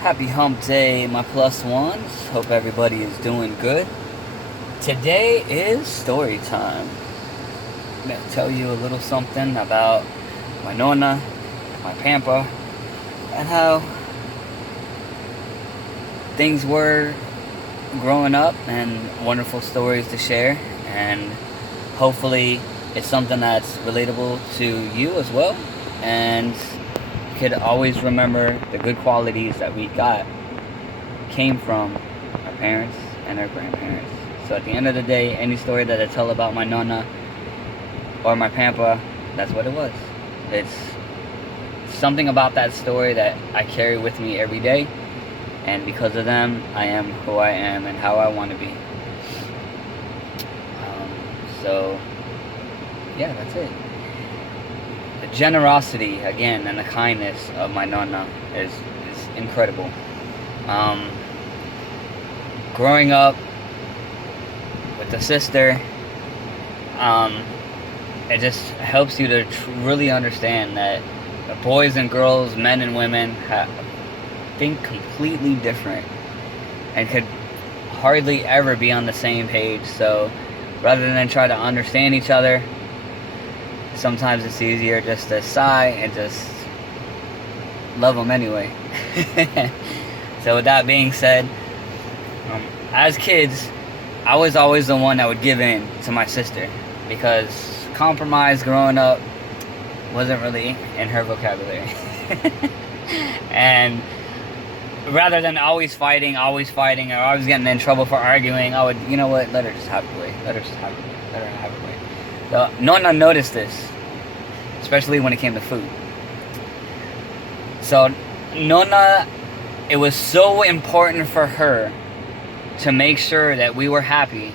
Happy hump day, my plus ones. Hope everybody is doing good. Today is story time. I'm going to tell you a little something about my Nona, my Pampa, and how things were growing up, and wonderful stories to share. And hopefully, it's something that's relatable to you as well. And you could always remember the good qualities that we got came from our parents and our grandparents. So at the end of the day, any story that I tell about my Nona or my Pampa, that's what it was. It's something about that story that I carry with me every day, and because of them, I am who I am and how I want to be. So, yeah, that's it. The generosity, again, and the kindness of my Nona is incredible. Growing up with a sister, it just helps you to really understand that boys and girls, men and women, think completely different and could hardly ever be on the same page. So rather than try to understand each other, sometimes it's easier just to sigh and just love them anyway. So with that being said, as kids, I was always the one that would give in to my sister, because compromise growing up wasn't really in her vocabulary. And rather than always fighting, or always getting in trouble for arguing, I would, you know what, let her just have her way. Let her have her way. So Nona noticed this, especially when it came to food. So Nona, it was so important for her to make sure that we were happy,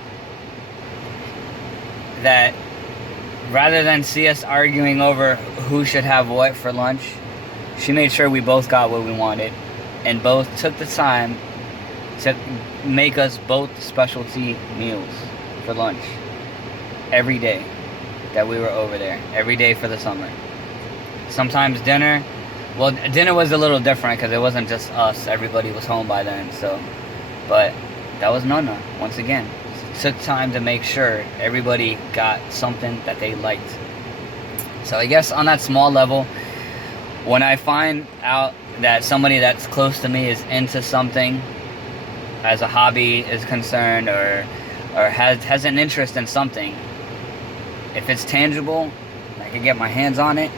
that rather than see us arguing over who should have what for lunch, she made sure we both got what we wanted, and both took the time to make us both specialty meals for lunch every day that we were over there, every day for the summer. Sometimes dinner, well, dinner was a little different because it wasn't just us, everybody was home by then, so, but that was Nona, once again. Took time to make sure everybody got something that they liked. So I guess on that small level, when I find out that somebody that's close to me is into something, as a hobby is concerned, or has an interest in something, if it's tangible, I can get my hands on it,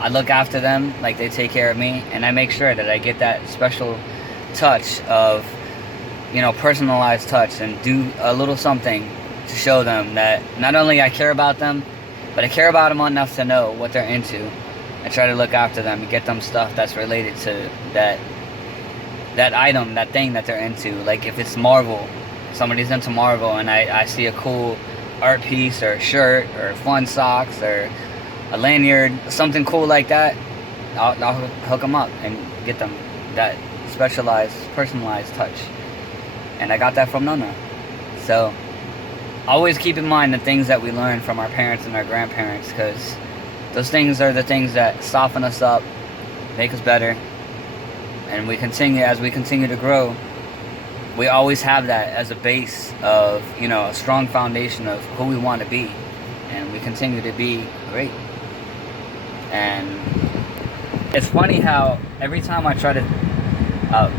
I look after them like they take care of me, and I make sure that I get that special touch of, personalized touch, and do a little something to show them that not only I care about them, but I care about them enough to know what they're into. I try to look after them and get them stuff that's related to that item, that thing that they're into. Like if it's Marvel, somebody's into Marvel, and I see a cool art piece or a shirt or fun socks or a lanyard, something cool like that, I'll hook them up and get them that specialized, personalized touch. And I got that from Nona. So always keep in mind the things that we learn from our parents and our grandparents, because those things are the things that soften us up, make us better, and as we continue to grow, we always have that as a base of, a strong foundation of who we want to be, and we continue to be great. And it's funny how every time I try to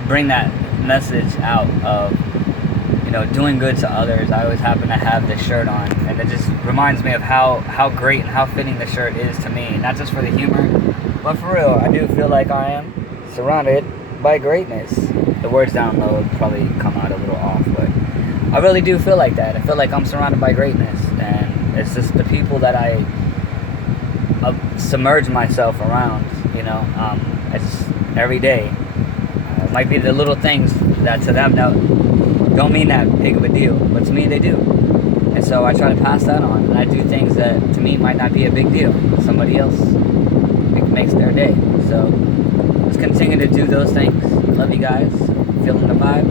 bring that message out of, doing good to others, I always happen to have this shirt on, and it just reminds me of how great and how fitting the shirt is to me, not just for the humor, but for real. I do feel like I am surrounded by greatness. The words down low probably come out a little off, but I really do feel like that. I feel like I'm surrounded by greatness, and it's just the people that I submerge myself around, it's every day. It might be the little things that to them don't mean that big of a deal, but to me they do. And so I try to pass that on, and I do things that to me might not be a big deal. Somebody else, it makes their day. So let's continue to do those things. Love you guys. Feeling the vibe.